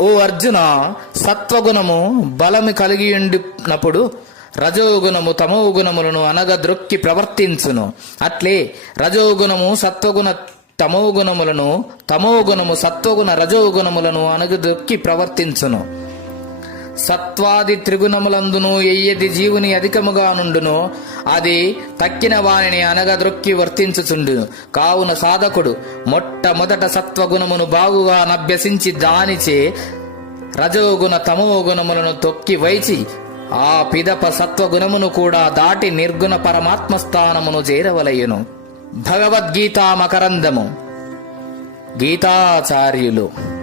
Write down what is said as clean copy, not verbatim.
ఓ అర్జున, సత్వగుణము బలము కలిగి ఉండినప్పుడు రజోగుణము తమోగుణములను అనగద్రొక్కి ప్రవర్తించును. అట్లే రజోగుణము సత్వగుణ తమోగుణములను, తమోగుణము సత్వగుణ రజోగుణములను అనగద్రొక్కి ప్రవర్తించును. సత్వాది త్రిగుణములందును ఎయ్యది జీవుని అధికముగా నుండును, అది తక్కిన వానిని అనగద్రొక్కి వర్తించుచుండును. కావున సాధకుడు మొట్టమొదట సత్వగుణమును బాగుగా నభ్యసించి దానిచే రజోగుణ తమోగుణములను తొక్కి వైచి ఆ పిదప సత్వగుణమును కూడా దాటి నిర్గుణ పరమాత్మ స్థానమును చేరవలయును. భగవద్గీతా మకరందము. గీతాచార్యులు.